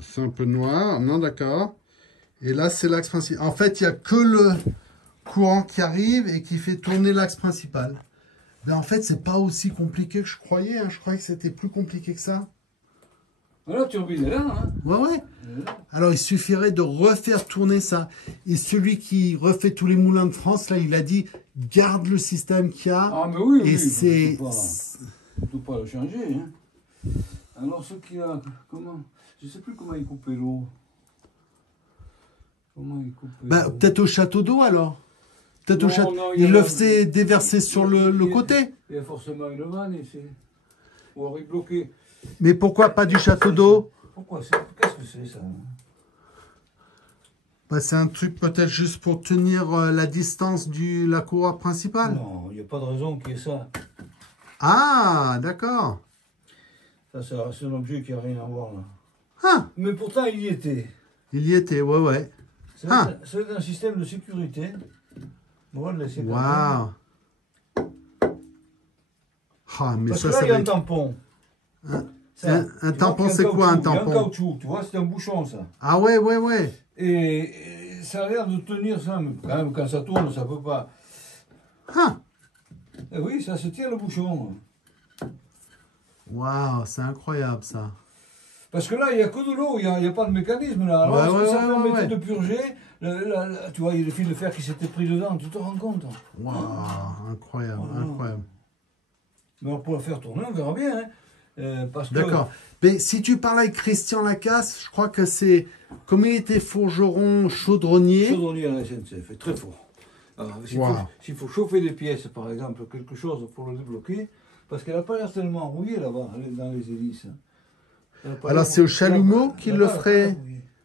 C'est un peu noir, non, d'accord. Et là, c'est l'axe principal. En fait, il n'y a que le courant qui arrive et qui fait tourner l'axe principal. Mais en fait, c'est pas aussi compliqué que je croyais. Hein. Je croyais que c'était plus compliqué que ça. Voilà, turbine est là, hein. Ouais, ouais. Alors, il suffirait de refaire tourner ça. Et celui qui refait tous les moulins de France, là, il a dit, garde le système qu'il y a. Ah, mais oui, et oui. c'est... On ne peut pas le changer, hein. Alors, ce qu'il y a, comment... Je ne sais plus comment il coupait l'eau. Comment il coupait Bah, peut-être au château d'eau, alors. Peut-être au château... Non, il le faisait déverser sur le côté. Il y a forcément une vanne ici. Ou alors il bloquait. Mais pourquoi pas du château d'eau? Pourquoi? Qu'est-ce que c'est, ça? Bah, c'est un truc peut-être juste pour tenir la distance de la courroie principale. Non, il n'y a pas de raison qu'il y ait ça. Ah, d'accord. Ça, c'est un objet qui n'a rien à voir, là. Ah, Mais pourtant, il y était. il y était, ouais, ouais. C'est Ah. un système de sécurité. On va le laisser. Waouh. Ah, mais Parce ça, que là, ça il y a va un être... tampon. Un tampon, c'est quoi un tampon? Il y a un caoutchouc, tu vois, c'est un bouchon, ça. Ah ouais, ouais, ouais. Et ça a l'air de tenir ça, mais quand même, quand ça tourne, ça peut pas... Ah. Eh oui, ça se tient le bouchon. Waouh, c'est incroyable, ça. Parce que là, il n'y a que de l'eau, il n'y a pas de mécanisme, là. Alors, Ouais, ça ouais, permettait ouais. de purger, tu vois, il y a le fil de fer qui s'était pris dedans, tu te rends compte? Waouh, incroyable, incroyable. Mais on pourra faire tourner, on verra bien, hein. Parce que... D'accord. Mais si tu parles avec Christian Lacasse, je crois que c'est... Comme il était forgeron chaudronnier... Chaudronnier à la SNCF, est très fort. Alors, s'il faut chauffer des pièces, par exemple, quelque chose pour le débloquer, parce qu'elle n'a pas l'air tellement rouillée là-bas, dans les hélices. Alors c'est au chalumeau qu'il le ferait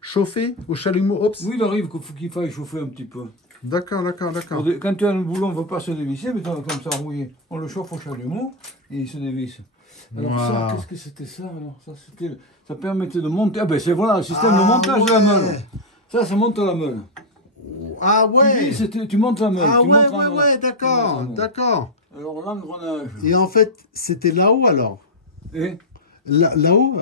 chauffer? Au chalumeau, oups. Oui, il arrive qu'il faille chauffer un petit peu. D'accord, d'accord, d'accord. Quand tu as le boulon, on ne veut pas se dévisser, mais comme ça rouillé, on le chauffe au chalumeau et il se dévisse. Alors ça, qu'est-ce que c'était ça? Alors ça permettait de monter. Ah ben c'est voilà le système de montage de la meule. Ça monte la meule. Ah ouais. Tu montes la meule. Ah ouais, ouais, ouais, d'accord, d'accord. Alors l'engrenage. Et en fait, c'était là-haut alors? Et là-haut,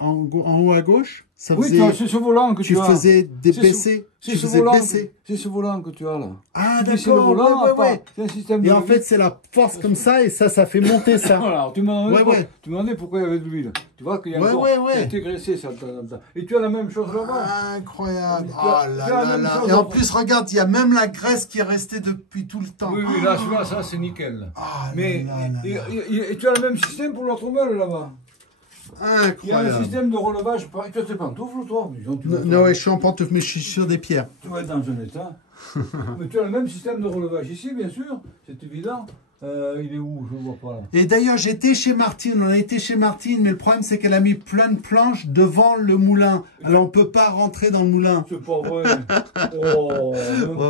en haut à gauche, ça oui, faisait... c'est ce volant que tu as. Tu faisais débaisser. C'est ce volant que tu as là. Ah d'accord, ouais, ouais. C'est un système et en fait, c'est la force comme ça, et ça fait monter ça. Voilà, tu m'as demandé pourquoi il y avait de l'huile. Tu vois qu'il y a encore été graissé ça. Et tu as la même chose là-bas. Incroyable. Oh là là. Et en plus, regarde, il y a même la graisse qui est restée depuis tout le temps. Oui, oui, là, celui-là, ça, c'est nickel. Ah, mais et tu as le même système pour l'autre meule là-bas. Incroyable. Il y a un système de relevage. Tu as tes pantoufles, toi? Non, ouais, je suis en pantoufle, mais je suis sur des pierres. Tu vas être dans un état. Mais tu as le même système de relevage ici, bien sûr, c'est évident. Il est où? Je ne vois pas là. Et d'ailleurs, j'étais chez Martine, on a été chez Martine, mais le problème, c'est qu'elle a mis plein de planches devant le moulin. Alors, on ne peut pas rentrer dans le moulin. C'est pas vrai. Oh,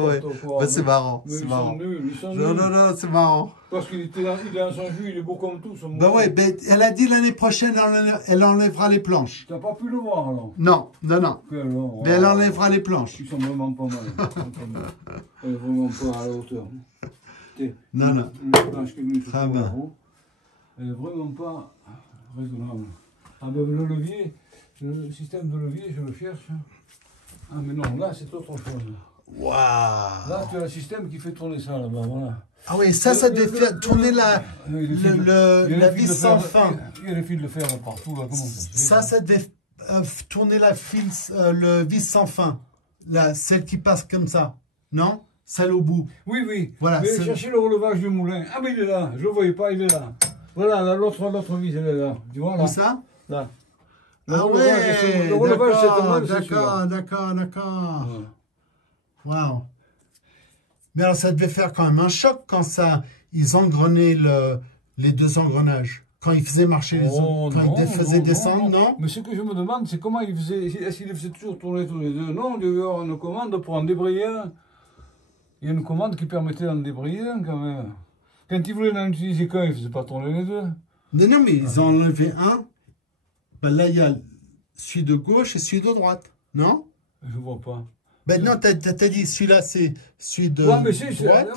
ouais. Bah, c'est marrant. Mais c'est marrant. Ils sont non, nuls. non, c'est marrant. Parce qu'il est dans son jus, il est beau comme tout. Bah ouais, elle a dit l'année prochaine, elle enlèvera les planches. Tu n'as pas pu le voir alors? Non, non, non. Alors, mais elle enlèvera les planches. Ils sont vraiment pas mal. Elle est vraiment pas à la hauteur. Non, non. Très bien. Elle est vraiment pas raisonnable. Ah ben le levier, le système de levier, je le cherche. Ah mais non, là c'est autre chose. Waouh. Là tu as le système qui fait tourner ça là-bas, voilà. Ah oui, ça devait faire tourner la vis sans fin. Il y a les fils de fer là, partout là, comment ça devait tourner le vis sans fin. Celle qui passe comme ça, non? Celle au bout. Oui, oui. Voilà, mais chercher le relevage du moulin. Ah mais il est là, je le voyais pas, il est là. Voilà, l'autre vis, elle est là. Tu vois là? Où ça? Là. Ah ouais, d'accord. Waouh. Mais alors ça devait faire quand même un choc quand ils engrenaient les deux engrenages. Quand ils faisaient marcher quand ils faisaient descendre, non? Mais ce que je me demande, c'est comment ils faisaient. Est-ce qu'ils les faisaient toujours tourner tous les deux? Non, il devait y avoir une commande pour en débrayer un. Il y a une commande qui permettait d'en débrayer un quand même. Quand ils voulaient en utiliser qu'un, ils ne faisaient pas tourner les deux. Non, mais ils ont enlevé un. Ben là, il y a celui de gauche et celui de droite, non? Je ne vois pas. Ben non, t'as dit celui-là, c'est celui de droite.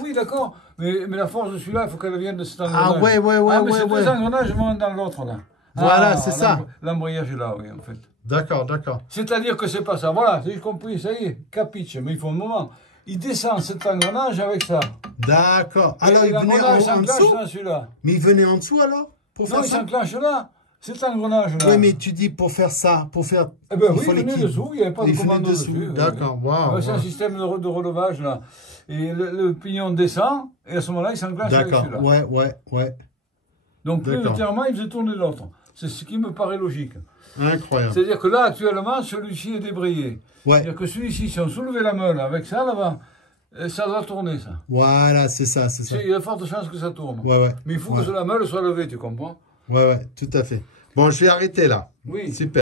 Oui, d'accord. Mais la force de celui-là, il faut qu'elle vienne de cet engrenage. Ah ouais. Mais ces deux engrenages vont dans l'autre là. Voilà, c'est ça. L'embrayage est là, oui, en fait. D'accord, d'accord. C'est-à-dire que c'est pas ça. Voilà, j'ai compris, ça y est, capiche. Mais il faut un moment. Il descend cet engrenage avec ça. D'accord. Alors, il venait L'engrenage en s'enclenche dessous? dans celui-là. Mais il venait en dessous, alors? Pour Non, faire il ça? s'enclenche là. Cet engrenage-là. Oui, mais tu dis pour faire ça, pour faire... Eh ben il oui, il fallait venait qu'il- dessous, il n'y avait pas de il venait commande dessous. dessus. D'accord, waouh. C'est un système de relevage là. Et le pignon descend, et à ce moment-là, il s'enclenche avec D'accord, celui-là. ouais. Donc D'accord. prioritairement, il faisait tourner l'autre. C'est ce qui me paraît logique. Incroyable. C'est-à-dire que là, actuellement, celui-ci est débrayé. Ouais, C'est-à-dire que celui-ci, si on soulevait la meule avec ça là-bas, ça doit tourner ça. voilà, c'est ça, c'est ça. Il y a de fortes chances que ça tourne. Ouais. Mais il faut Ouais. que la meule soit levée, tu comprends? Ouais, tout à fait. Bon, je vais arrêter là. Oui. Super.